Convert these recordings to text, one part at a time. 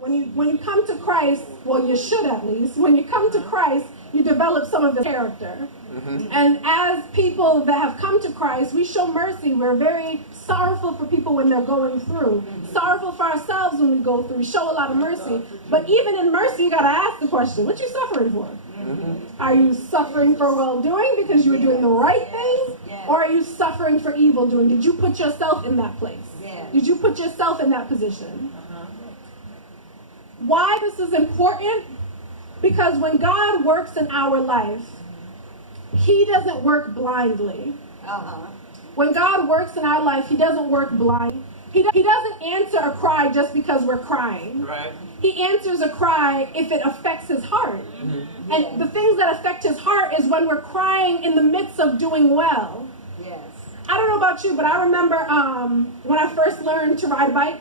When you come to Christ, well, you should at least. When you come to Christ, you develop some of His character. And as people that have come to Christ, we show mercy. We're very sorrowful for people when they're going through. Sorrowful for ourselves when we go through. We show a lot of mercy. But even in mercy, you got to ask the question, what you suffering for? Are you suffering for well-doing because you were doing the right thing? Or are you suffering for evil doing? Did you put yourself in that place? Did you put yourself in that position? Why this is important? Because when God works in our life, He doesn't work blindly. When God works in our life, He doesn't work blind. He doesn't answer a cry just because we're crying. Right. He answers a cry if it affects His heart. And the things that affect His heart is when we're crying in the midst of doing well. I don't know about you, but I remember when I first learned to ride a bike.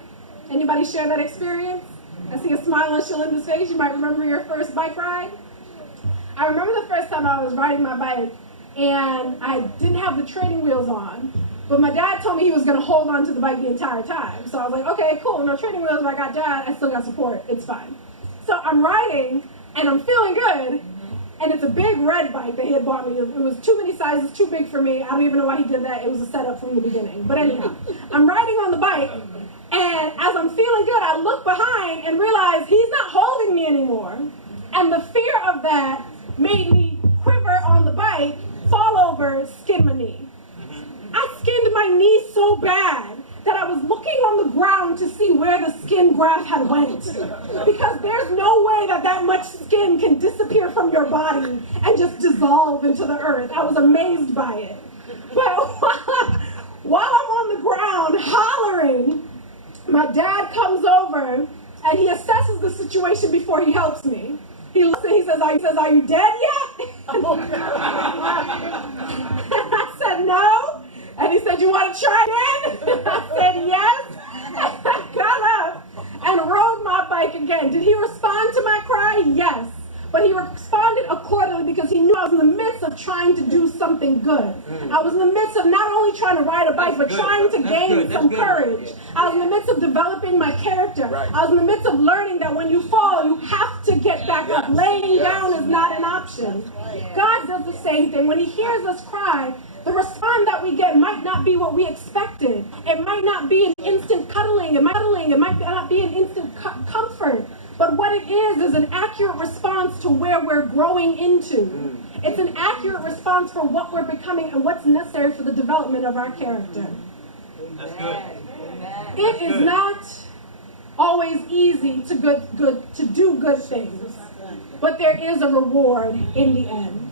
Anybody share that experience? I see a smile on Melinda's face. You might remember your first bike ride. I remember the first time I was riding my bike and I didn't have the training wheels on, but my dad told me he was going to hold on to the bike the entire time. So I was like, okay, cool, no training wheels, but I got Dad, I still got support, it's fine. So I'm riding and I'm feeling good, and it's a big red bike that he had bought me. It was too many sizes, too big for me. I don't even know why he did that. It was a setup from the beginning. But anyhow, I'm riding on the bike, and as I'm feeling good, I look behind and realize he's not holding me anymore. And the fear of that made me quiver on the bike, fall over, skin my knee. I skinned my knee so bad that I was looking on the ground to see where the skin graft had went. Because there's no way that much skin can disappear from your body and just dissolve into the earth. I was amazed by it. But while I'm on the ground hollering, my dad comes over and he assesses the situation before he helps me. He looks and he says, are you dead yet? And I said, no. And he said, you want to try again? I said, yes. I got up and rode my bike again. Did he respond to my cry? Yes. But he responded accordingly because he knew I was in the midst of trying to do something good. I was in the midst of not only trying to ride a bike, but trying to gain some courage. I was in the midst of developing my character. I was in the midst of learning that when you fall, you have to get back up. Laying down is not an option. God does the same thing. When He hears us cry, the response that we get might not be what we expected. It might not be an instant cuddling. It might not be an instant comfort. But what it is an accurate response to where we're growing into. It's an accurate response for what we're becoming and what's necessary for the development of our character. That's good. It is not always easy to do good things, but there is a reward in the end.